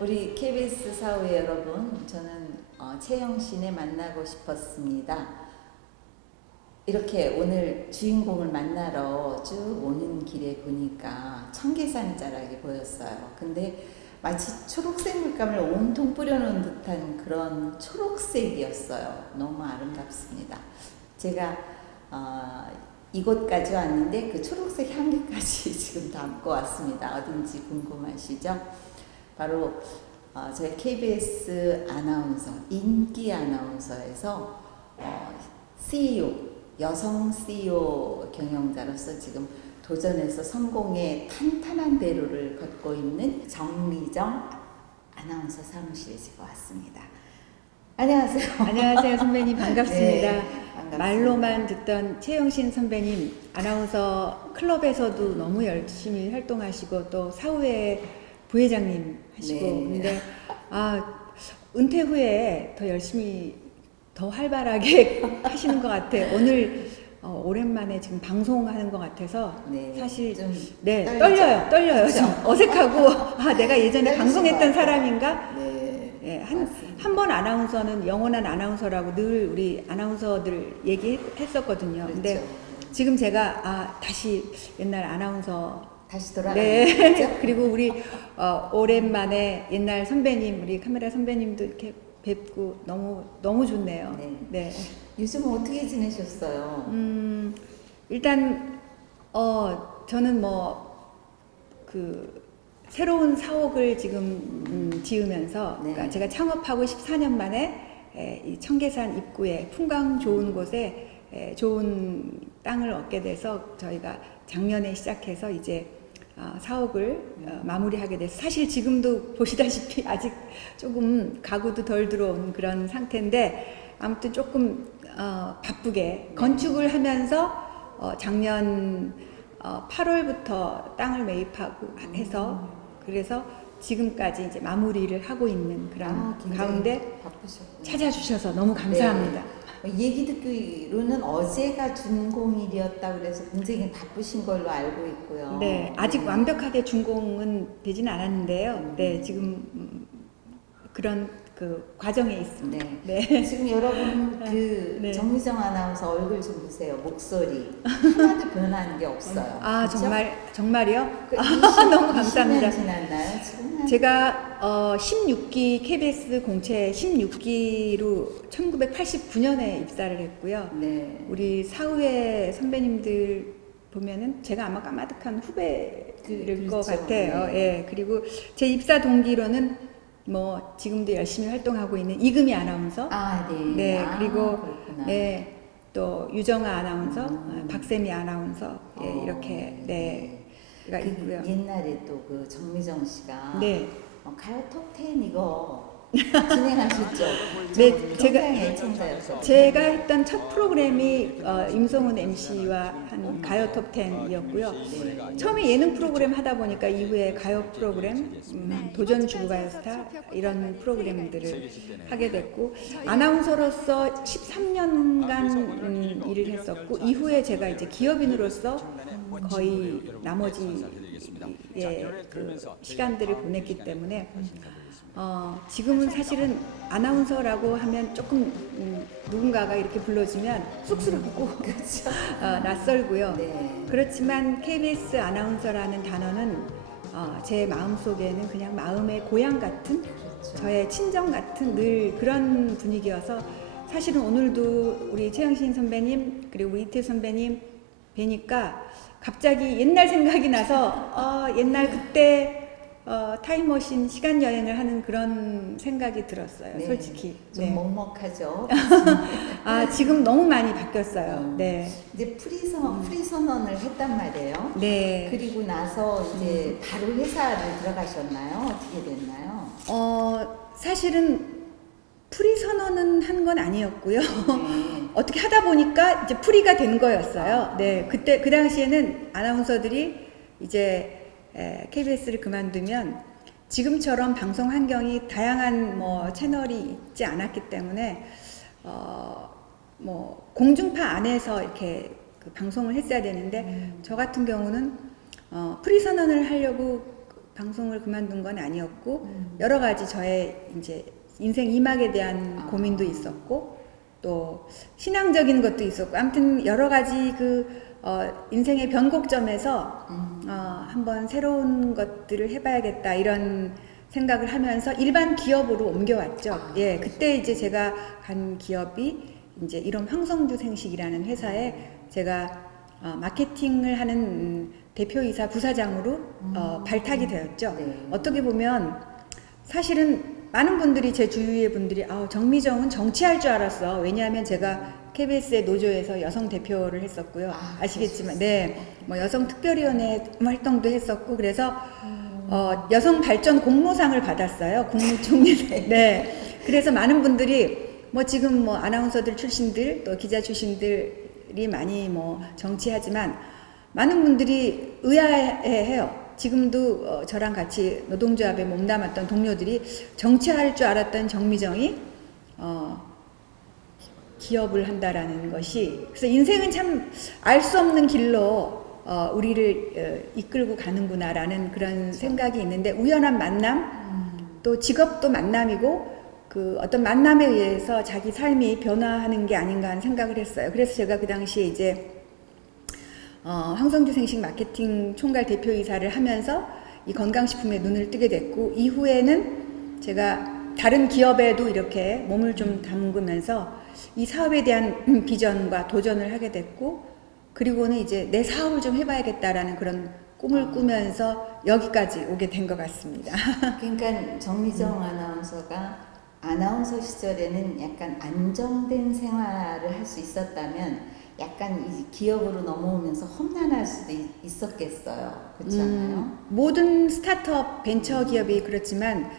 우리 KBS 사회 여러분, 저는 최영신을 만나고 싶었습니다. 이렇게 오늘 주인공을 만나러 쭉 오는 길에 보니까 청계산 자락이 보였어요. 근데 마치 초록색 물감을 온통 뿌려놓은 듯한 그런 초록색이었어요. 너무 아름답습니다. 제가 이곳까지 왔는데 그 초록색 향기까지 지금 담고 왔습니다. 어딘지 궁금하시죠? 바로 저희 KBS 아나운서, 인기 아나운서에서 CEO, 여성 CEO 경영자로서 지금 도전해서 성공의 탄탄한 대로를 걷고 있는 정미정 아나운서 사무실에 지금 왔습니다. 안녕하세요. 안녕하세요, 선배님. 반갑습니다. 네, 반갑습니다. 말로만 듣던 최영신 선배님, 아나운서 클럽에서도 너무 열심히 활동하시고 또 사후에 부회장님 하시고, 네. 근데 은퇴 후에 더 열심히 더 활발하게 하시는 것 같아요. 오늘 오랜만에 지금 방송하는 것 같아서 네, 사실 좀 네, 떨리죠? 떨려요. 그렇죠? 좀 어색하고 내가 예전에 떨리실 방송했던 것 같아요. 사람인가? 네, 예, 맞습니다. 한 번 아나운서는 영원한 아나운서라고 늘 우리 아나운서들 얘기했었거든요. 근데 그렇죠. 지금 제가 다시 옛날 아나운서 다시 돌아가는 네. 거죠? 그리고 우리 오랜만에 옛날 선배님, 우리 카메라 선배님도 이렇게 뵙고 너무 좋네요. 네. 네. 요즘 어떻게 지내셨어요? 일단 저는 새로운 사옥을 지금 지으면서 네. 그러니까 제가 창업하고 14년 만에 이 청계산 입구에 풍광 좋은 곳에 좋은 땅을 얻게 돼서 저희가 작년에 시작해서 이제 사옥을 마무리하게 돼서 사실 지금도 보시다시피 아직 조금 가구도 덜 들어온 그런 상태인데 아무튼 조금 바쁘게 건축을 하면서 작년 8월부터 땅을 매입하고 해서 그래서 지금까지 이제 마무리를 하고 있는 그런 굉장히 가운데 바쁘셨군요. 찾아주셔서 너무 감사합니다. 네. 얘기 듣기로는 어제가 준공일이었다고 그래서 굉장히 바쁘신 걸로 알고 있고요. 네, 아직 완벽하게 준공은 되진 않았는데요. 네, 지금 그런 그 과정에 있습니다. 네. 네. 지금 여러분 네. 정미정 아나운서 얼굴 좀 보세요. 목소리 하나도 변한 게 없어요. 그렇죠? 정말이요? 그 너무 감사합니다. 20년 지났나요? 지금 제가 16기 KBS 공채 16기로 1989년에 입사를 했고요. 네. 우리 사후에 선배님들 보면은 제가 아마 까마득한 후배들일 것 그렇죠. 같아요. 네. 예. 그리고 제 입사 동기로는 지금도 열심히 활동하고 있는 이금희 아나운서, 네. 네, 그리고 그렇구나. 네, 또 유정아 아나운서, 박세미 아나운서, 예, 이렇게 가 있고요. 옛날에 또 그 정미정 씨가 네. 가요 톱10 이거 진행하셨죠? 네, 굉장히 애청자였어요. 제가 했던 첫 프로그램이 임성훈 MC와 한 가요 톱10이었고요. 처음에 예능 프로그램 하다 보니까 이후에 가요 프로그램, 도전 주부가요 스타 이런 프로그램들을 하게 됐고 아나운서로서 13년간 일을 했었고 이후에 제가 이제 기업인으로서 거의 나머지 그 시간들을 보냈기 때문에 지금은 사실은 아나운서라고 하면 조금 누군가가 이렇게 불러주면 쑥스럽고 그렇죠. 낯설고요. 네. 그렇지만 KBS 아나운서라는 단어는 제 마음속에는 그냥 마음의 고향 같은 그렇죠. 저의 친정 같은 늘 그런 분위기여서 사실은 오늘도 우리 최영신 선배님 그리고 이태 선배님 뵈니까 갑자기 옛날 생각이 나서 옛날 그때 타임머신 시간 여행을 하는 그런 생각이 들었어요. 네. 솔직히. 좀 네. 먹먹하죠. 지금 너무 많이 바뀌었어요. 네. 이제 프리선언을 했단 말이에요. 네. 그리고 나서 이제 바로 회사를 들어가셨나요? 어떻게 됐나요? 사실은 프리 선언은 한 건 아니었고요. 네. 어떻게 하다 보니까 이제 프리가 된 거였어요. 네. 그때 그 당시에는 아나운서들이 이제 KBS를 그만두면 지금처럼 방송 환경이 다양한 채널이 있지 않았기 때문에 공중파 안에서 이렇게 그 방송을 했어야 되는데 저 같은 경우는 프리 선언을 하려고 방송을 그만둔 건 아니었고 여러 가지 저의 이제 인생 이막에 대한 고민도 있었고 또 신앙적인 것도 있었고 아무튼 여러 가지 인생의 변곡점에서 한번 새로운 것들을 해봐야겠다 이런 생각을 하면서 일반 기업으로 옮겨왔죠. 예, 그때 이제 제가 간 기업이 이제 이런 황성주 생식이라는 회사에 제가 마케팅을 하는 대표이사 부사장으로 발탁이 되었죠. 네. 어떻게 보면 사실은 많은 분들이 제 주위의 분들이 정미정은 정치할 줄 알았어. 왜냐하면 제가 KBS의 노조에서 여성 대표를 했었고요. 아시겠지만, 네, 뭐 여성 특별위원회 활동도 했었고 그래서 여성 발전 공로상을 받았어요. 국무총리. 네. 그래서 많은 분들이 뭐 지금 뭐 아나운서들 출신들 또 기자 출신들이 많이 뭐 정치하지만 많은 분들이 의아해해요. 지금도 저랑 같이 노동조합에 몸담았던 동료들이 정치할 줄 알았던 정미정이 기업을 한다라는 것이 그래서 인생은 참 알 수 없는 길로 우리를 이끌고 가는구나라는 그런 생각이 있는데 우연한 만남 또 직업도 만남이고 그 어떤 만남에 의해서 자기 삶이 변화하는 게 아닌가 하는 생각을 했어요. 그래서 제가 그 당시에 이제 황성주 생식 마케팅 총괄 대표이사를 하면서 이 건강식품에 눈을 뜨게 됐고 이후에는 제가 다른 기업에도 이렇게 몸을 좀 담그면서 이 사업에 대한 비전과 도전을 하게 됐고 그리고는 이제 내 사업을 좀 해봐야겠다라는 그런 꿈을 꾸면서 여기까지 오게 된 것 같습니다. 그러니까 정미정 아나운서가 아나운서 시절에는 약간 안정된 생활을 할 수 있었다면 약간 이 기업으로 넘어오면서 험난할 수도 있었겠어요. 그렇지 않아요? 모든 스타트업 벤처 기업이 그렇지만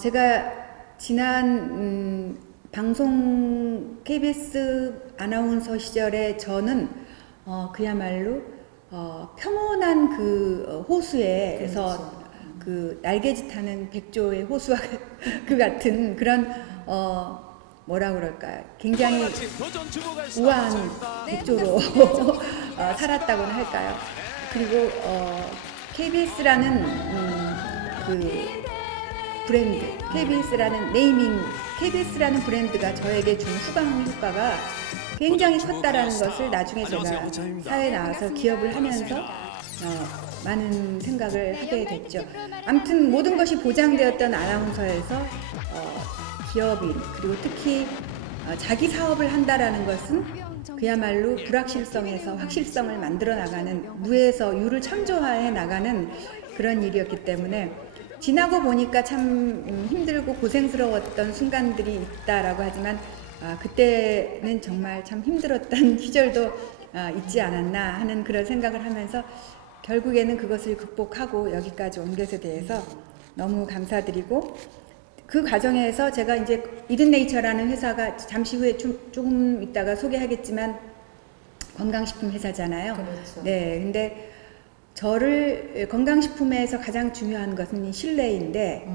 제가 지난 방송 KBS 아나운서 시절에 저는 그야말로 평온한 그 호수에서 그렇죠. 그 날개짓하는 백조의 호수와 그 같은 그런 뭐라 그럴까요? 굉장히 우아한 백조로 살았다고는 할까요? 그리고 KBS라는 그 브랜드, KBS라는 네이밍, KBS라는 브랜드가 저에게 준 후방 효과가 굉장히 컸다라는 것을 나중에 제가 사회에 나와서 기업을 하면서 많은 생각을 하게 됐죠. 아무튼 모든 것이 보장되었던 아나운서에서 기업인 그리고 특히 자기 사업을 한다라는 것은 그야말로 불확실성에서 확실성을 만들어 나가는 무에서 유를 창조해 나가는 그런 일이었기 때문에 지나고 보니까 참 힘들고 고생스러웠던 순간들이 있다라고 하지만 그때는 정말 참 힘들었던 시절도 있지 않았나 하는 그런 생각을 하면서 결국에는 그것을 극복하고 여기까지 온 것에 대해서 너무 감사드리고 그 과정에서 제가 이제 이든네이처라는 회사가 잠시 후에 조금 있다가 소개하겠지만 건강식품 회사잖아요. 그렇죠. 네, 근데 저를 건강식품에서 가장 중요한 것은 신뢰인데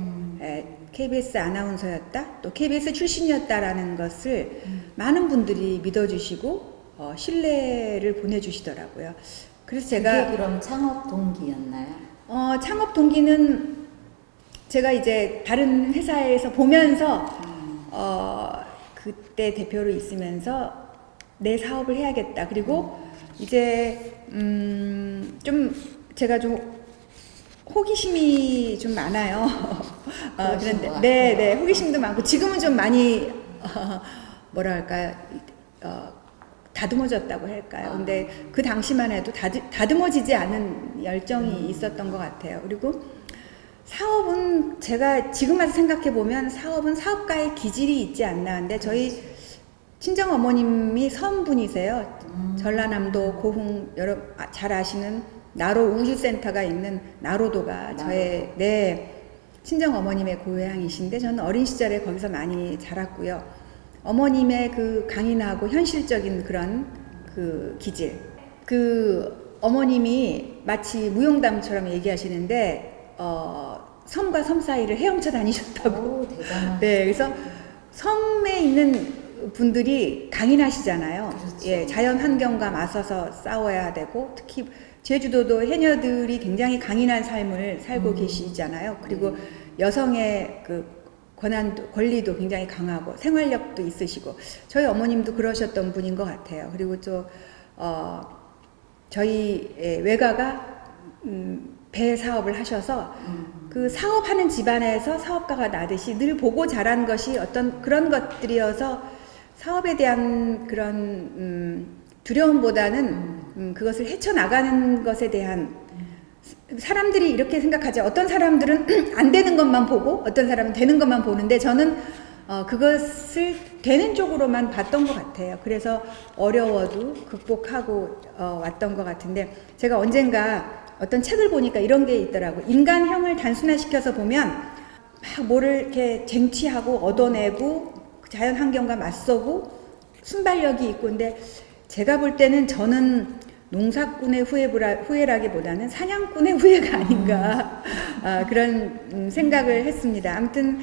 KBS 아나운서였다, 또 KBS 출신이었다라는 것을 많은 분들이 믿어주시고 신뢰를 보내주시더라고요. 그래서 제가 그게 그럼 창업 동기였나요? 창업 동기는 제가 이제 다른 회사에서 보면서 그때 대표로 있으면서 내 사업을 해야겠다. 그리고 이제 좀 제가 좀 호기심이 좀 많아요. 그런데 네, 호기심도 많고 지금은 좀 많이 뭐랄까요? 다듬어졌다고 할까요? 근데 그 당시만 해도 다듬어지지 않은 열정이 있었던 것 같아요. 그리고 사업은 제가 지금 와서 생각해 보면 사업은 사업가의 기질이 있지 않나. 근데 저희 친정 어머님이 섬분이세요. 전라남도 고흥 잘 아시는 나로 우주센터가 있는 나로도가 저의 친정 어머님의 고향이신데 저는 어린 시절에 거기서 많이 자랐고요. 어머님의 그 강인하고 현실적인 그런 그 기질. 그 어머님이 마치 무용담처럼 얘기하시는데 섬과 섬 사이를 헤엄쳐 다니셨다고. 오, 대단하다. 네, 그래서 섬에 있는 분들이 강인하시잖아요. 그렇죠. 예, 자연 환경과 맞서서 싸워야 되고 특히 제주도도 해녀들이 굉장히 강인한 삶을 살고 계시잖아요. 그리고 여성의 그 권리도 굉장히 강하고 생활력도 있으시고 저희 어머님도 그러셨던 분인 것 같아요. 그리고 또 저희 외가가 배 사업을 하셔서 그 사업하는 집안에서 사업가가 나듯이 늘 보고 자란 것이 어떤 그런 것들이어서 사업에 대한 그런 두려움보다는 그것을 헤쳐나가는 것에 대한 사람들이 이렇게 생각하죠. 어떤 사람들은 안 되는 것만 보고 어떤 사람은 되는 것만 보는데 저는 그것을 되는 쪽으로만 봤던 것 같아요. 그래서 어려워도 극복하고 왔던 것 같은데 제가 언젠가 어떤 책을 보니까 이런 게 있더라고. 인간형을 단순화시켜서 보면 막 뭐를 이렇게 쟁취하고 얻어내고 자연 환경과 맞서고 순발력이 있고 근데 제가 볼 때는 저는 농사꾼의 후회라기보다는 사냥꾼의 후회가 아닌가 그런 생각을 했습니다. 아무튼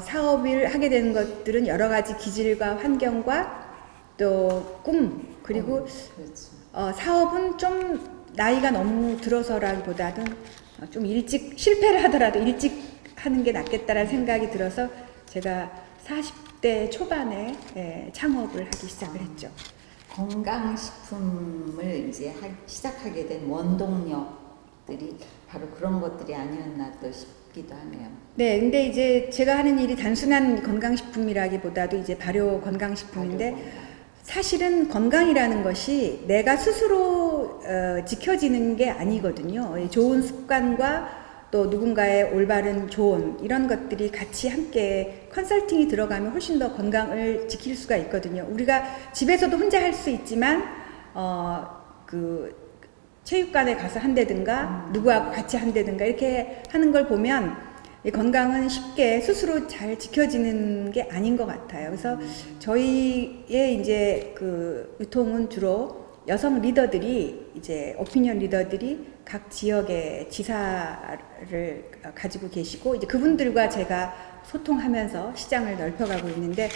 사업을 하게 되는 것들은 여러 가지 기질과 환경과 또 꿈 그리고 사업은 좀 나이가 너무 들어서라기보다는 좀 일찍 실패를 하더라도 일찍 하는 게 낫겠다라는 생각이 들어서 제가 40대 초반에 창업을 하기 시작을 했죠. 건강식품을 이제 시작하게 된 원동력들이 바로 그런 것들이 아니었나 또 싶기도 하네요. 네, 근데 이제 제가 하는 일이 단순한 건강식품이라기보다도 이제 발효 건강식품인데 사실은 건강이라는 것이 내가 스스로 지켜지는 게 아니거든요. 좋은 습관과 또 누군가의 올바른 조언 이런 것들이 같이 함께 컨설팅이 들어가면 훨씬 더 건강을 지킬 수가 있거든요. 우리가 집에서도 혼자 할 수 있지만 그 체육관에 가서 한다든가 누구하고 같이 한다든가 이렇게 하는 걸 보면 이 건강은 쉽게 스스로 잘 지켜지는 게 아닌 것 같아요. 그래서 저희의 이제 그 유통은 주로 여성 리더들이 이제 오피니언 리더들이 각 지역의 지사를 가지고 계시고 이제 그분들과 제가 소통하면서 시장을 넓혀가고 있는데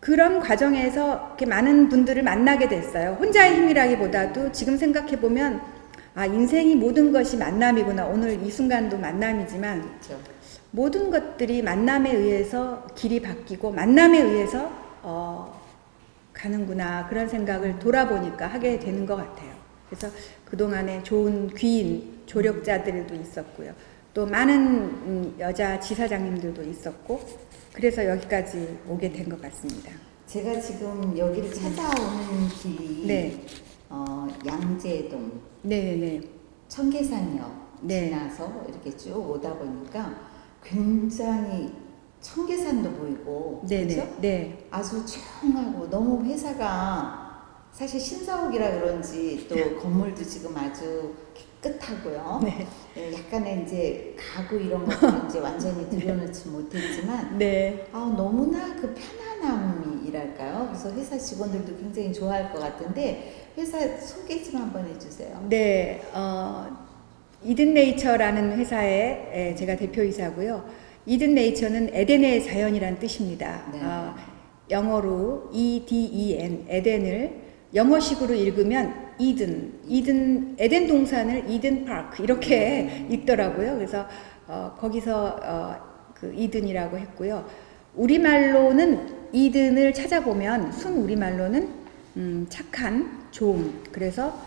그런 과정에서 이렇게 많은 분들을 만나게 됐어요. 혼자의 힘이라기보다도 지금 생각해 보면 인생이 모든 것이 만남이구나. 오늘 이 순간도 만남이지만 그렇죠. 모든 것들이 만남에 의해서 길이 바뀌고 만남에 의해서 가는구나 그런 생각을 돌아보니까 하게 되는 것 같아요. 그래서 그동안에 좋은 귀인 조력자들도 있었고요. 또 많은 여자 지사장님들도 있었고 그래서 여기까지 오게 된 것 같습니다. 제가 지금 여기를 찾아오는 길이 네. 양재동, 네네. 청계산역 네. 지나서 이렇게 쭉 오다 보니까 굉장히 청계산도 보이고 네네. 그렇죠? 네. 아주 조용하고 너무 회사가 사실 신사옥이라 그런지 또 건물도 지금 아주 깨끗하고요. 네. 약간의 이제 가구 이런 것들은 이제 완전히 들여놓지 못했지만 네. 너무나 그 편안함이랄까요? 그래서 회사 직원들도 굉장히 좋아할 것 같은데 회사 소개 좀 한번 해주세요. 네. 이든네이처라는 회사의 제가 대표이사고요. 이든네이처는 에덴의 자연이란 뜻입니다. 네. 영어로 EDEN, 에덴을 영어식으로 읽으면 에덴 동산을 이든 파크 이렇게 읽더라고요. 그래서 거기서 그 이든이라고 했고요. 우리말로는 이든을 찾아보면 순 우리말로는 착한, 좋음. 그래서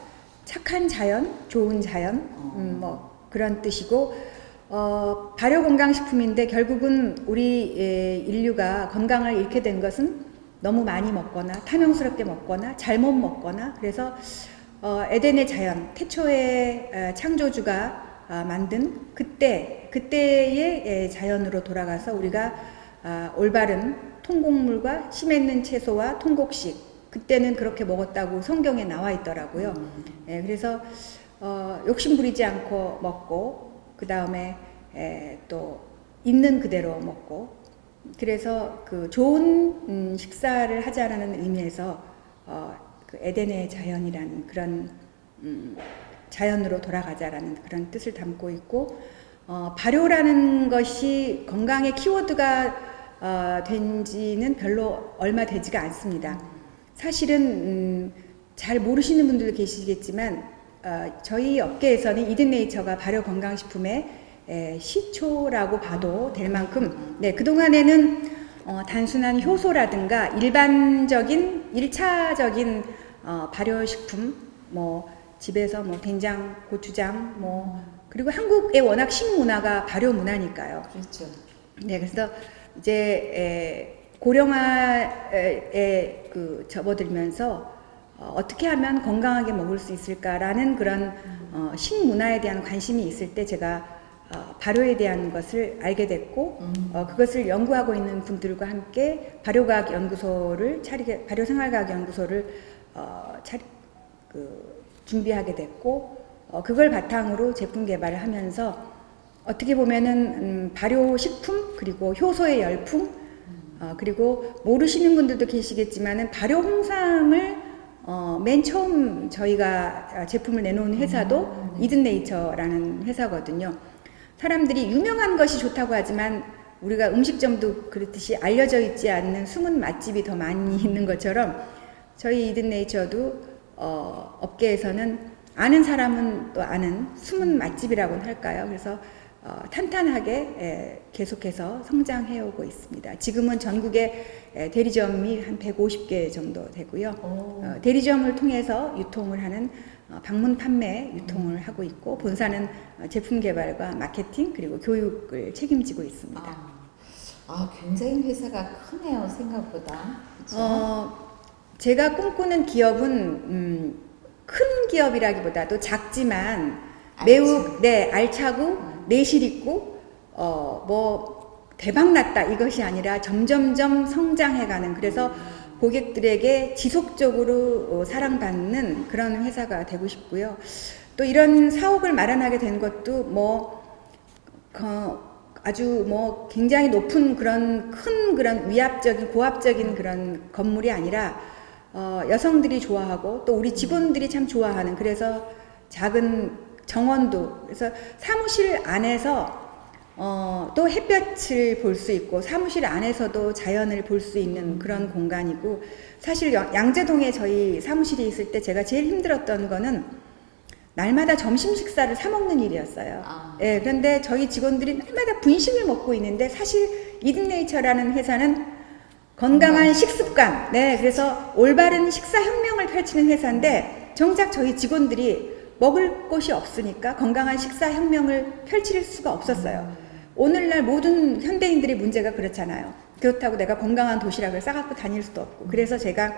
착한 자연, 좋은 자연, 뭐 그런 뜻이고 발효 건강식품인데 결국은 우리 인류가 건강을 잃게 된 것은 너무 많이 먹거나 탐욕스럽게 먹거나 잘못 먹거나 그래서 에덴의 자연, 태초의 창조주가 만든 그때의 자연으로 돌아가서 우리가 올바른 통곡물과 씨 맺는 채소와 통곡식 그때는 그렇게 먹었다고 성경에 나와 있더라고요. 그래서 욕심 부리지 않고 먹고 그 다음에 또 있는 그대로 먹고 그래서 그 좋은 식사를 하자라는 의미에서 그 에덴의 자연이라는 그런 자연으로 돌아가자라는 그런 뜻을 담고 있고 발효라는 것이 건강의 키워드가 된지는 별로 얼마 되지가 않습니다. 사실은 잘 모르시는 분들도 계시겠지만 저희 업계에서는 이든네이처가 발효 건강식품의 시초라고 봐도 될 만큼 네, 그동안에는 단순한 효소라든가 일반적인 1차적인 발효식품 뭐 집에서 뭐 된장, 고추장 뭐 그리고 한국의 워낙 식문화가 발효 문화니까요. 그렇죠. 네, 그래서 이제 고령화에 접어들면서 어떻게 하면 건강하게 먹을 수 있을까라는 그런 식문화에 대한 관심이 있을 때 제가 발효에 대한 것을 알게 됐고 그것을 연구하고 있는 분들과 함께 발효생활과학연구소를 준비하게 됐고 그걸 바탕으로 제품 개발을 하면서 어떻게 보면은 발효식품 그리고 효소의 열풍 그리고 모르시는 분들도 계시겠지만은 발효 홍삼을 맨 처음 저희가 제품을 내놓은 회사도 이든네이처라는 회사거든요. 사람들이 유명한 것이 좋다고 하지만 우리가 음식점도 그렇듯이 알려져 있지 않는 숨은 맛집이 더 많이 있는 것처럼 저희 이든네이처도 업계에서는 아는 사람은 또 아는 숨은 맛집이라고는 할까요? 그래서 탄탄하게 계속해서 성장해 오고 있습니다. 지금은 전국에 대리점이 한 150개 정도 되고요. 대리점을 통해서 유통을 하는 방문 판매 유통을 하고 있고 본사는 제품 개발과 마케팅 그리고 교육을 책임지고 있습니다. 굉장히 회사가 크네요, 생각보다. 그렇죠? 제가 꿈꾸는 기업은 큰 기업이라기보다도 작지만 매우 알차고 내실 있고 뭐 대박 났다 이것이 아니라 점점점 성장해가는 그래서 고객들에게 지속적으로 사랑받는 그런 회사가 되고 싶고요. 또 이런 사옥을 마련하게 된 것도 아주 굉장히 높은 그런 큰 그런 위압적인 고압적인 그런 건물이 아니라 여성들이 좋아하고 또 우리 직원들이 참 좋아하는 그래서 작은 정원도 그래서 사무실 안에서 또 햇볕을 볼 수 있고 사무실 안에서도 자연을 볼 수 있는 그런 공간이고 사실 양재동에 저희 사무실이 있을 때 제가 제일 힘들었던 거는 날마다 점심 식사를 사 먹는 일이었어요. 예, 그런데 저희 직원들이 날마다 분식을 먹고 있는데 사실 이든네이처라는 회사는 건강한 식습관, 그래서 올바른 식사 혁명을 펼치는 회사인데 정작 저희 직원들이 먹을 것이 없으니까 건강한 식사 혁명을 펼칠 수가 없었어요. 오늘날 모든 현대인들의 문제가 그렇잖아요. 그렇다고 내가 건강한 도시락을 싸갖고 다닐 수도 없고 그래서 제가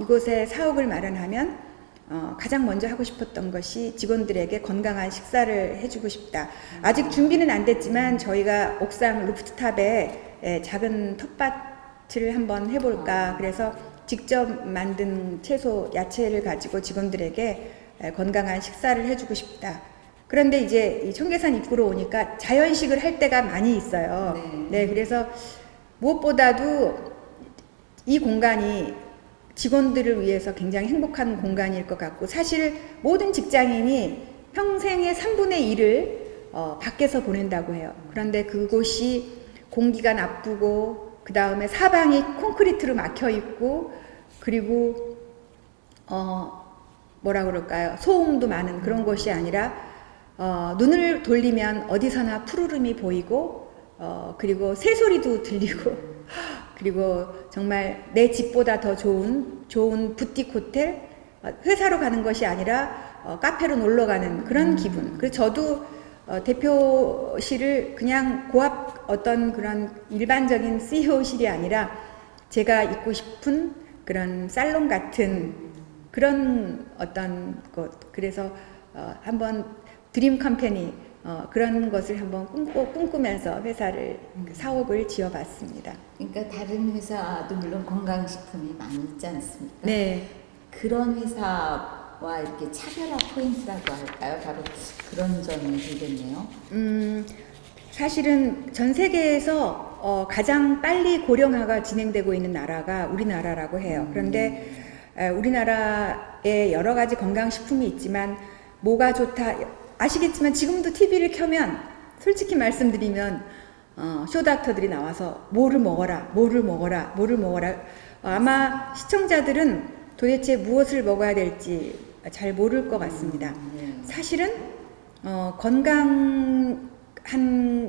이곳에 사옥을 마련하면 가장 먼저 하고 싶었던 것이 직원들에게 건강한 식사를 해주고 싶다. 아직 준비는 안 됐지만 저희가 옥상 루프탑에 작은 텃밭을 한번 해볼까. 그래서 직접 만든 채소, 야채를 가지고 직원들에게 건강한 식사를 해주고 싶다. 그런데 이제 이 청계산 입구로 오니까 자연식을 할 때가 많이 있어요. 네, 그래서 무엇보다도 이 공간이 직원들을 위해서 굉장히 행복한 공간일 것 같고 사실 모든 직장인이 평생의 3분의 1을 밖에서 보낸다고 해요. 그런데 그곳이 공기가 나쁘고 그 다음에 사방이 콘크리트로 막혀 있고 그리고 뭐라 그럴까요? 소음도 많은 그런 곳이 아니라 눈을 돌리면 어디서나 푸르름이 보이고 그리고 새소리도 들리고 그리고 정말 내 집보다 더 좋은 부티크 호텔 회사로 가는 것이 아니라 카페로 놀러 가는 그런 기분. 그래서 저도 대표실을 그냥 고압 어떤 그런 일반적인 CEO실이 아니라 제가 있고 싶은 그런 살롱 같은 그런 어떤 곳. 그래서 한번 드림 컴퍼니 그런 것을 한번 꿈꾸면서 회사를 사옥을 지어봤습니다. 그러니까 다른 회사도 물론 건강식품이 많이 있지 않습니까? 네. 그런 회사와 이렇게 차별화 포인트라고 할까요? 바로 그런 점이 되겠네요. 사실은 전 세계에서 가장 빨리 고령화가 진행되고 있는 나라가 우리나라라고 해요. 그런데 우리나라에 여러 가지 건강식품이 있지만 뭐가 좋다 아시겠지만 지금도 TV를 켜면 솔직히 말씀드리면 쇼닥터들이 나와서 뭐를 먹어라 아마 시청자들은 도대체 무엇을 먹어야 될지 잘 모를 것 같습니다. 네. 사실은 건강한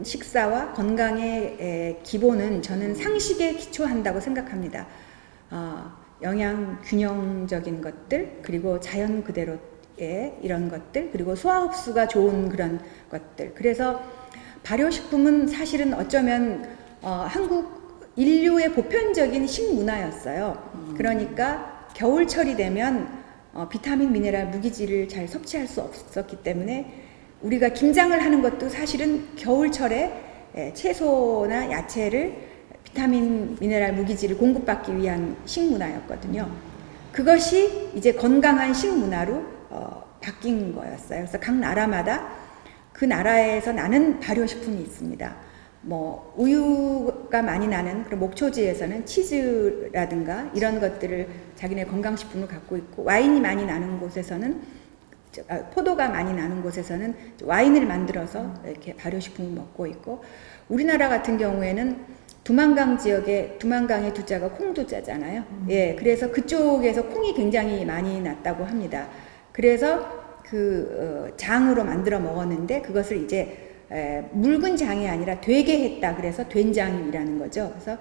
식사와 건강의 기본은 저는 상식에 기초한다고 생각합니다. 영양 균형적인 것들, 그리고 자연 그대로의 이런 것들, 그리고 소화 흡수가 좋은 그런 것들. 그래서 발효식품은 사실은 어쩌면 한국 인류의 보편적인 식문화였어요. 그러니까 겨울철이 되면 비타민, 미네랄, 무기질을 잘 섭취할 수 없었기 때문에 우리가 김장을 하는 것도 사실은 겨울철에 채소나 야채를 비타민, 미네랄, 무기질을 공급받기 위한 식문화였거든요. 그것이 이제 건강한 식문화로 바뀐 거였어요. 그래서 각 나라마다 그 나라에서 나는 발효식품이 있습니다. 뭐 우유가 많이 나는 그런 목초지에서는 치즈라든가 이런 것들을 자기네 건강식품을 갖고 있고, 와인이 많이 나는 곳에서는 포도가 많이 나는 곳에서는 와인을 만들어서 이렇게 발효식품을 먹고 있고, 우리나라 같은 경우에는 두만강 지역에, 두만강의 두자가 콩두자잖아요. 예, 그래서 그쪽에서 콩이 굉장히 많이 났다고 합니다. 그래서 그 장으로 만들어 먹었는데 그것을 이제 묽은 장이 아니라 되게 했다. 그래서 된장이라는 거죠. 그래서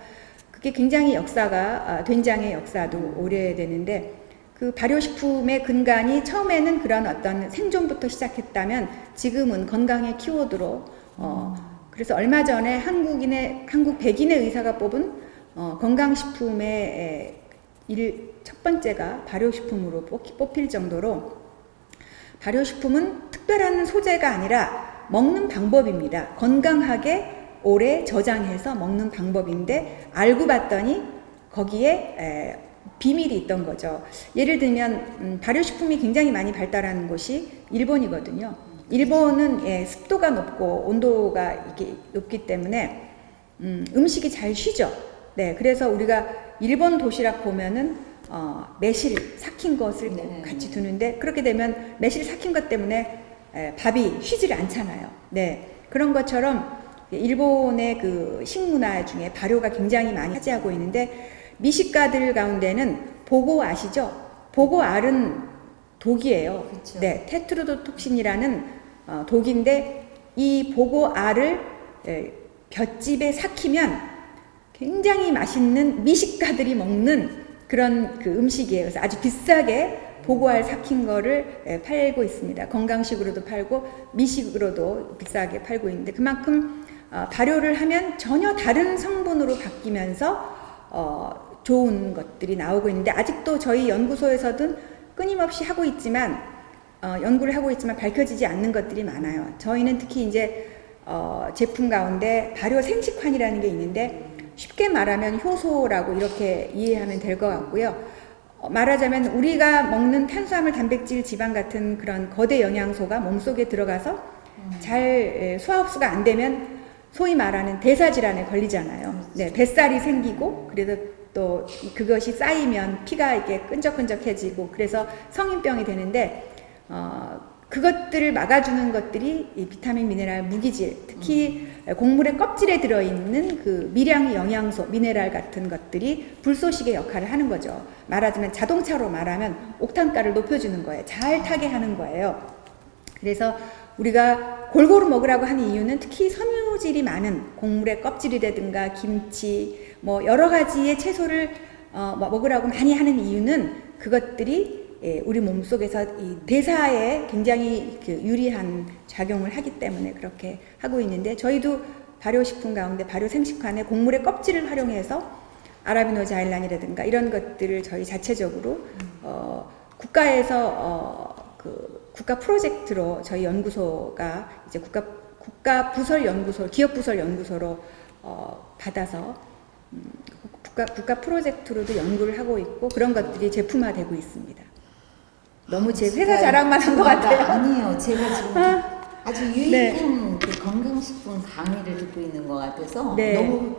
그게 굉장히 역사가, 된장의 역사도 오래되는데, 그 발효식품의 근간이 처음에는 그런 어떤 생존부터 시작했다면 지금은 건강의 키워드로 그래서 얼마 전에 한국 백인의 의사가 뽑은 건강식품의 첫 번째가 발효식품으로 뽑힐 정도로, 발효식품은 특별한 소재가 아니라 먹는 방법입니다. 건강하게 오래 저장해서 먹는 방법인데, 알고 봤더니 거기에 비밀이 있던 거죠. 예를 들면 발효식품이 굉장히 많이 발달하는 곳이 일본이거든요. 일본은 습도가 높고 온도가 이렇게 높기 때문에 음식이 잘 쉬죠. 네, 그래서 우리가 일본 도시락 보면은 매실 삭힌 것을 꼭 같이 두는데, 그렇게 되면 매실 삭힌 것 때문에 밥이 쉬지를 않잖아요. 네, 그런 것처럼 일본의 그 식문화 중에 발효가 굉장히 많이 차지하고 있는데, 미식가들 가운데는 보고 아시죠? 보고알은 독이에요. 그렇죠. 네, 테트로도톡신이라는 독인데, 이 보고알을 볏짚에 삭히면 굉장히 맛있는, 미식가들이 먹는 그런 그 음식이에요. 그래서 아주 비싸게 보고알 삭힌 거를 팔고 있습니다. 건강식으로도 팔고 미식으로도 비싸게 팔고 있는데, 그만큼 발효를 하면 전혀 다른 성분으로 바뀌면서 좋은 것들이 나오고 있는데, 아직도 저희 연구소에서는 끊임없이 하고 있지만 연구를 하고 있지만 밝혀지지 않는 것들이 많아요. 저희는 특히 이제 제품 가운데 발효 생식환이라는 게 있는데, 쉽게 말하면 효소라고 이렇게 이해하면 될 것 같고요. 말하자면 우리가 먹는 탄수화물, 단백질, 지방 같은 그런 거대 영양소가 몸속에 들어가서 잘 소화 흡수가 안 되면 소위 말하는 대사질환에 걸리잖아요. 네, 뱃살이 생기고, 그래서 또 그것이 쌓이면 피가 이렇게 끈적끈적해지고, 그래서 성인병이 되는데, 그것들을 막아주는 것들이 이 비타민, 미네랄, 무기질, 특히 곡물의 껍질에 들어있는 그 미량 영양소, 미네랄 같은 것들이 불쏘시개 역할을 하는 거죠. 말하자면 자동차로 말하면 옥탄가를 높여주는 거예요. 잘 타게 하는 거예요. 그래서 우리가 골고루 먹으라고 하는 이유는 특히 섬유질이 많은 곡물의 껍질이라든가 김치, 뭐 여러 가지의 채소를 먹으라고 많이 하는 이유는 그것들이 우리 몸속에서 이 대사에 굉장히 그 유리한 작용을 하기 때문에 그렇게 하고 있는데, 저희도 발효식품 가운데 발효 생식환에 곡물의 껍질을 활용해서 아라비노자일란이라든가 이런 것들을 저희 자체적으로 국가에서 국가 프로젝트로 저희 연구소가 이제 국가 부설 연구소, 기업 부설 연구소로 받아서 국가 프로젝트로도 연구를 하고 있고, 그런 것들이 제품화되고 있습니다. 너무 제 회사 자랑만 한 것 같아요. 아니에요. 제가 지금 아주 유익한 그 건강식품 강의를 듣고 있는 것 같아서 너무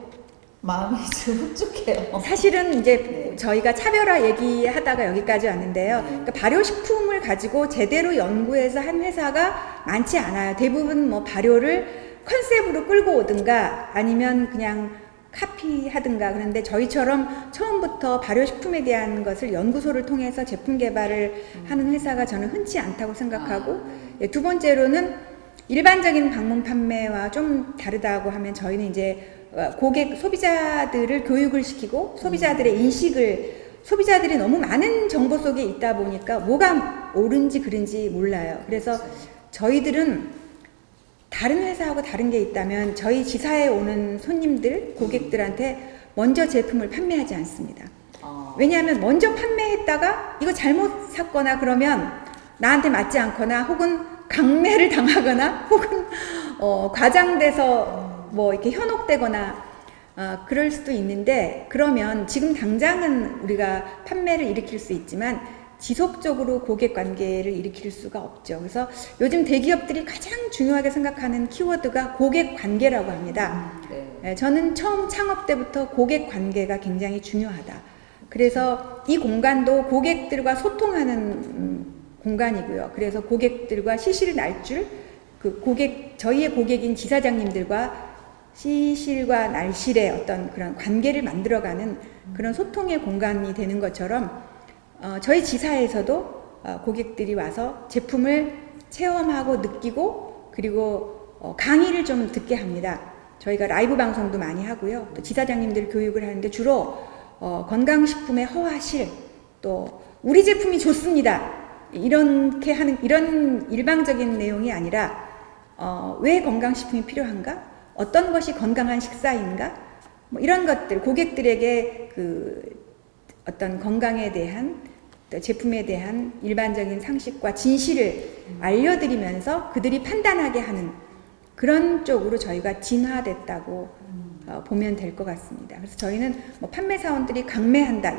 마음이 좀 흡족해요. 사실은 이제 저희가 차별화 얘기하다가 여기까지 왔는데요. 그러니까 발효식품을 가지고 제대로 연구해서 한 회사가 많지 않아요. 대부분 뭐 발효를 컨셉으로 끌고 오든가 아니면 그냥 카피하든가. 그런데 저희처럼 처음부터 발효식품에 대한 것을 연구소를 통해서 제품 개발을 하는 회사가 저는 흔치 않다고 생각하고, 예, 두 번째로는 일반적인 방문 판매와 좀 다르다고 하면 저희는 이제 고객 소비자들을 교육을 시키고 소비자들의 인식을, 소비자들이 너무 많은 정보 속에 있다 보니까 뭐가 옳은지 그른지 몰라요. 그래서 저희들은 다른 회사하고 다른 게 있다면 저희 지사에 오는 손님들, 고객들한테 먼저 제품을 판매하지 않습니다. 왜냐하면 먼저 판매했다가 이거 잘못 샀거나 그러면 나한테 맞지 않거나 혹은 강매를 당하거나 혹은 과장돼서 뭐 이렇게 현혹되거나 그럴 수도 있는데, 그러면 지금 당장은 우리가 판매를 일으킬 수 있지만 지속적으로 고객 관계를 일으킬 수가 없죠. 그래서 요즘 대기업들이 가장 중요하게 생각하는 키워드가 고객 관계라고 합니다. 네. 저는 처음 창업 때부터 고객 관계가 굉장히 중요하다. 그래서 이 공간도 고객들과 소통하는 공간이고요. 그래서 고객들과 시실 날줄, 저희의 고객인 지사장님들과 시실과 날실의 어떤 그런 관계를 만들어가는 그런 소통의 공간이 되는 것처럼 저희 지사에서도 고객들이 와서 제품을 체험하고 느끼고 그리고 강의를 좀 듣게 합니다. 저희가 라이브 방송도 많이 하고요. 또 지사장님들 교육을 하는데 주로 건강식품의 허화실, 또 우리 제품이 좋습니다, 이렇게 하는 이런 일방적인 내용이 아니라 왜 건강식품이 필요한가? 어떤 것이 건강한 식사인가? 뭐 이런 것들, 고객들에게 어떤 건강에 대한, 또 제품에 대한 일반적인 상식과 진실을 알려드리면서 그들이 판단하게 하는 그런 쪽으로 저희가 진화됐다고 보면 될 것 같습니다. 그래서 저희는 뭐 판매 사원들이 강매한다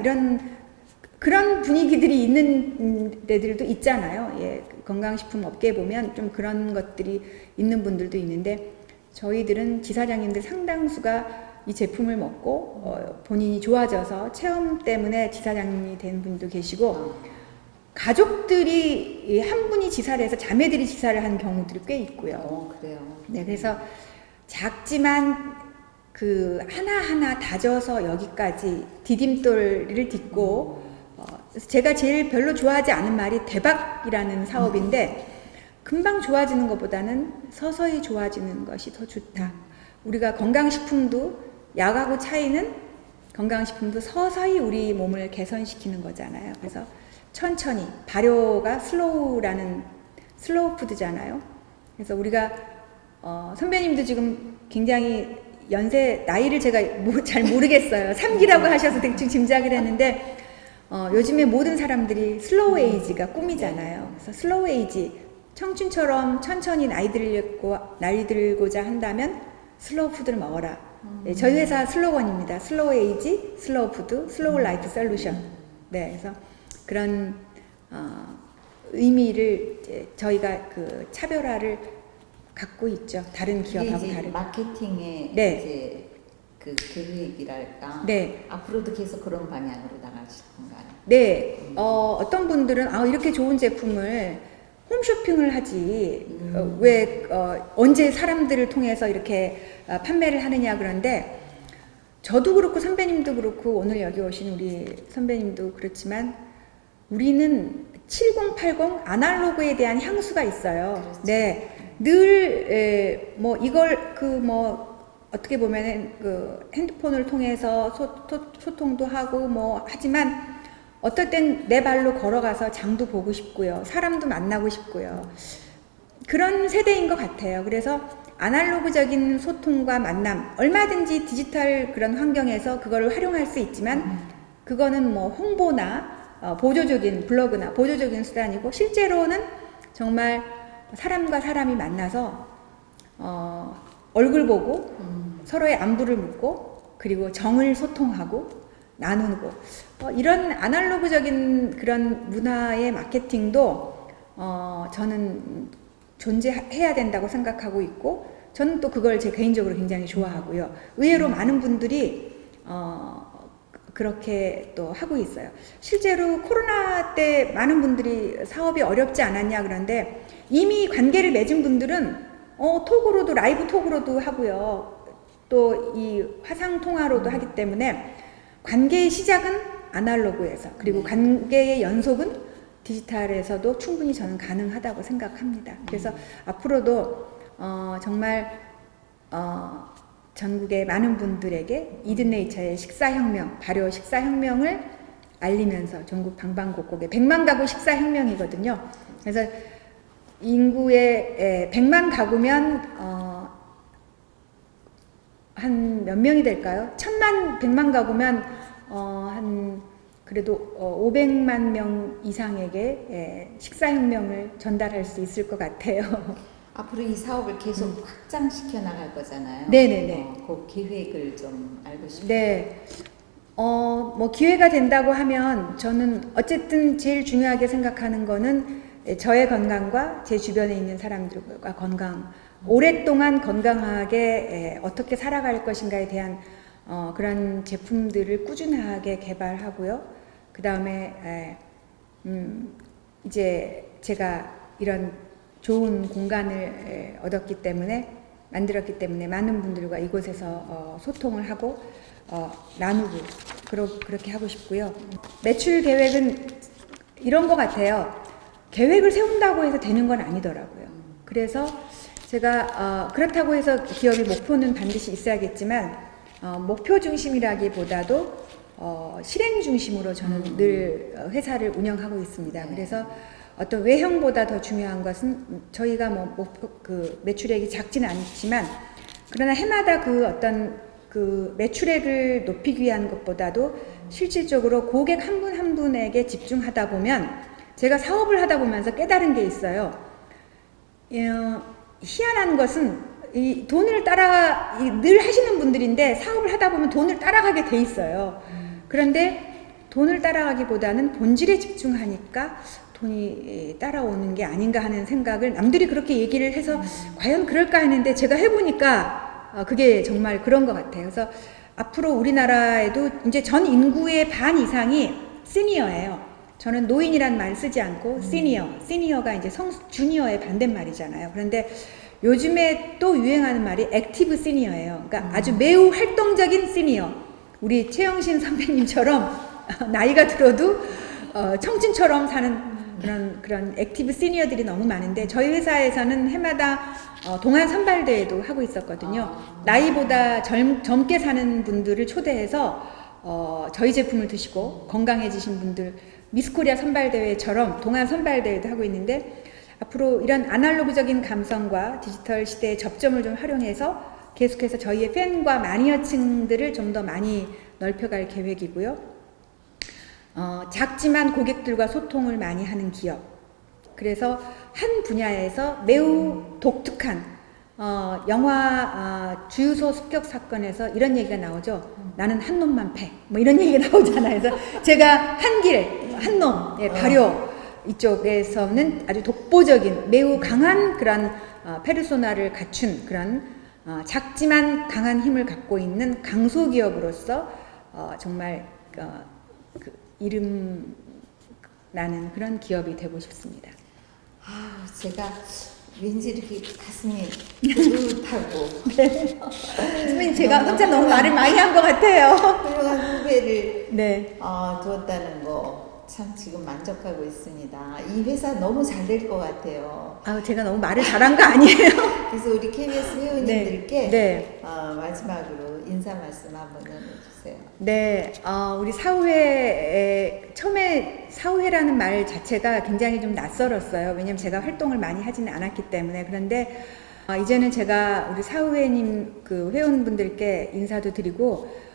그런 분위기들이 있는 데들도 있잖아요. 예, 건강식품 업계에 보면 좀 그런 것들이 있는 분들도 있는데, 저희들은 지사장님들 상당수가 이 제품을 먹고 본인이 좋아져서 체험 때문에 지사장님이 된 분도 계시고, 가족들이 한 분이 지사를 해서 자매들이 지사를 하는 경우들이 꽤 있고요. 그래요. 네, 그래서 작지만 하나하나 다져서 여기까지 디딤돌을 딛고, 제가 제일 별로 좋아하지 않은 말이 대박이라는 사업인데, 금방 좋아지는 것보다는 서서히 좋아지는 것이 더 좋다. 우리가 건강식품도 약하고 차이는, 건강식품도 서서히 우리 몸을 개선시키는 거잖아요. 그래서 천천히, 발효가 슬로우 푸드잖아요. 그래서 우리가 선배님도 지금 굉장히 나이를 제가 잘 모르겠어요. 3기라고 하셔서 대충 짐작을 했는데, 요즘에 모든 사람들이 슬로우 에이지가 꿈이잖아요. 그래서 슬로우 에이지, 청춘처럼 천천히 나이 들고자 한다면 슬로우 푸드를 먹어라. 네, 저희 회사 슬로건입니다. 슬로우 에이지, 슬로우 푸드, 슬로우 라이프 솔루션. 네, 그래서 그런 의미를 저희가 차별화를 갖고 있죠. 다른 기업하고 다르게. 마케팅의 네. 이제 계획이랄까. 네. 앞으로도 계속 그런 방향으로 나가실 건가요? 네. 어떤 분들은 이렇게 좋은 제품을 홈쇼핑을 하지 왜 언제 사람들을 통해서 이렇게 판매를 하느냐, 그런데 저도 그렇고 선배님도 그렇고 오늘 여기 오신 우리 선배님도 그렇지만 우리는 7080 아날로그에 대한 향수가 있어요. 그렇죠. 네, 늘 이걸 어떻게 보면은 핸드폰을 통해서 소통도 하고 하지만 어떨 땐 내 발로 걸어가서 장도 보고 싶고요. 사람도 만나고 싶고요. 그런 세대인 것 같아요. 그래서 아날로그적인 소통과 만남, 얼마든지 디지털 그런 환경에서 그걸 활용할 수 있지만 그거는 홍보나 보조적인 블로그나 보조적인 수단이고, 실제로는 정말 사람과 사람이 만나서 얼굴 보고 서로의 안부를 묻고 그리고 정을 소통하고 나누고, 이런 아날로그적인 그런 문화의 마케팅도 저는 존재해야 된다고 생각하고 있고, 저는 또 그걸 제 개인적으로 굉장히 좋아하고요. 의외로 많은 분들이 그렇게 또 하고 있어요. 실제로 코로나 때 많은 분들이 사업이 어렵지 않았냐 그런데, 이미 관계를 맺은 분들은 톡으로도, 라이브 톡으로도 하고요. 또 이 화상 통화로도 하기 때문에 관계의 시작은 아날로그에서 그리고 관계의 연속은 디지털에서도 충분히 저는 가능하다고 생각합니다. 그래서 앞으로도 정말 전국의 많은 분들에게 이든네이처의 식사혁명, 발효 식사혁명을 알리면서 전국 방방곡곡에 100만 가구 식사혁명이거든요. 그래서 인구의 100만 가구면 한 몇 명이 될까요? 1000만, 100만 가구면 한 그래도 500만 명 이상에게 식사혁명을 전달할 수 있을 것 같아요. 앞으로 이 사업을 계속 확장시켜 나갈 거잖아요. 네네네. 그 계획을 좀 알고 싶어요. 네. 뭐 기회가 된다고 하면 저는 어쨌든 제일 중요하게 생각하는 거는 저의 건강과 제 주변에 있는 사람들과 건강, 오랫동안 건강하게 어떻게 살아갈 것인가에 대한 그런 제품들을 꾸준하게 개발하고요. 그 다음에 이제 제가 이런 좋은 공간을 얻었기 때문에 만들었기 때문에 많은 분들과 이곳에서 소통을 하고 나누고 그렇게 하고 싶고요. 매출 계획은 이런 것 같아요. 계획을 세운다고 해서 되는 건 아니더라고요. 그래서 제가 그렇다고 해서 기업의 목표는 반드시 있어야겠지만 목표 중심이라기보다도 실행 중심으로 저는 늘 회사를 운영하고 있습니다. 그래서 어떤 외형보다 더 중요한 것은 저희가 그 매출액이 작지는 않지만 그러나 해마다 그 어떤 그 매출액을 높이기 위한 것보다도 실질적으로 고객 한 분 한 분에게 집중하다 보면 제가 사업을 하다 보면서 깨달은 게 있어요. 희한한 것은 이 돈을 늘 하시는 분들인데 사업을 하다 보면 돈을 따라가게 돼 있어요. 그런데 돈을 따라가기보다는 본질에 집중하니까 돈이 따라오는 게 아닌가 하는 생각을 남들이 그렇게 얘기를 해서 과연 그럴까 했는데 제가 해보니까 그게 정말 그런 것 같아요. 그래서 앞으로 우리나라에도 이제 전 인구의 반 이상이 시니어예요. 저는 노인이란 말 쓰지 않고 시니어가 이제 주니어의 반대말이잖아요. 그런데 요즘에 또 유행하는 말이 액티브 시니어예요. 그러니까 아주 매우 활동적인 시니어. 우리 최영신 선배님처럼 나이가 들어도 청춘처럼 사는 그런 액티브 시니어들이 너무 많은데 저희 회사에서는 해마다 동안 선발대회도 하고 있었거든요. 나이보다 젊게 사는 분들을 초대해서 저희 제품을 드시고 건강해지신 분들 미스코리아 선발대회처럼 동안 선발대회도 하고 있는데 앞으로 이런 아날로그적인 감성과 디지털 시대의 접점을 좀 활용해서 계속해서 저희의 팬과 마니아층들을 좀 더 많이 넓혀갈 계획이고요. 작지만 고객들과 소통을 많이 하는 기업. 그래서 한 분야에서 매우 독특한 영화 주유소 습격 사건에서 이런 얘기가 나오죠. 나는 한 놈만 패. 뭐 이런 얘기가 나오잖아요. 그래서 제가 한 놈, 발효 이쪽에서는 아주 독보적인 매우 강한 그런 페르소나를 갖춘 그런 작지만 강한 힘을 갖고 있는 강소기업으로서 정말 그 이름 나는 그런 기업이 되고 싶습니다. 제가 왠지 이렇게 가슴이 뿌듯하고 선배님 제가 혼자 너무 말을 많이 한 것 같아요. 훌륭한 후배를 네. 두었다는 거 참 지금 만족하고 있습니다. 이 회사 너무 잘 될 것 같아요. 제가 너무 말을 잘한 거 아니에요? 그래서 우리 KBS 회원님들께 네. 마지막으로 인사 말씀 한번 해주세요. 네, 우리 사후회 처음에 사후회라는 말 자체가 굉장히 좀 낯설었어요. 왜냐면 제가 활동을 많이 하지는 않았기 때문에. 그런데 이제는 제가 우리 사후회님 그 회원분들께 인사도 드리고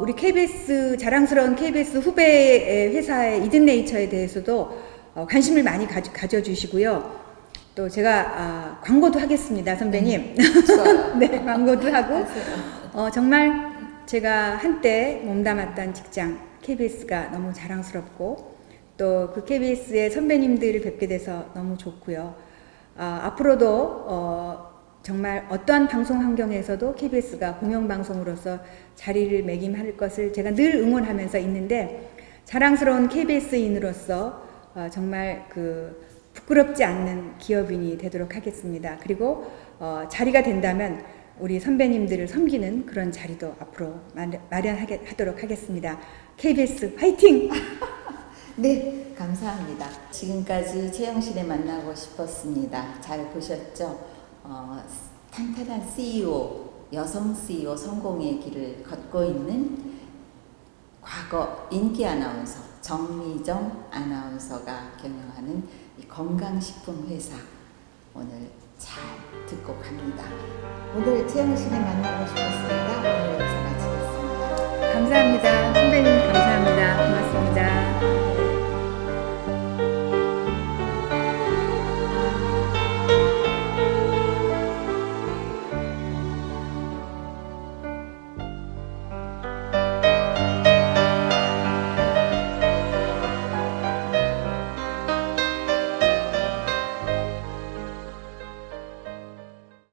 우리 KBS 자랑스러운 KBS 후배 회사의 이든네이처에 대해서도 관심을 많이 가져주시고요. 또 제가 광고도 하겠습니다, 선배님. 네, 광고도 하고 정말 제가 한때 몸담았던 직장 KBS가 너무 자랑스럽고 또 그 KBS의 선배님들을 뵙게 돼서 너무 좋고요. 앞으로도 정말 어떠한 방송 환경에서도 KBS가 공영방송으로서 자리를 매김할 것을 제가 늘 응원하면서 있는데 자랑스러운 KBS인으로서 정말 그 부끄럽지 않는 기업인이 되도록 하겠습니다. 그리고 자리가 된다면 우리 선배님들을 섬기는 그런 자리도 앞으로 마련하도록 하겠습니다. KBS 화이팅! 네, 감사합니다. 지금까지 최영실에 만나고 싶었습니다. 잘 보셨죠? 탄탄한 CEO, 여성 CEO 성공의 길을 걷고 있는 과거 인기 아나운서 정미정 아나운서가 경영하는 이 건강식품 회사 오늘 잘 듣고 갑니다. 오늘 최영실에 만나고 싶었습니다. 오늘 여기서 마치겠습니다. 감사합니다. 선배님 감사합니다.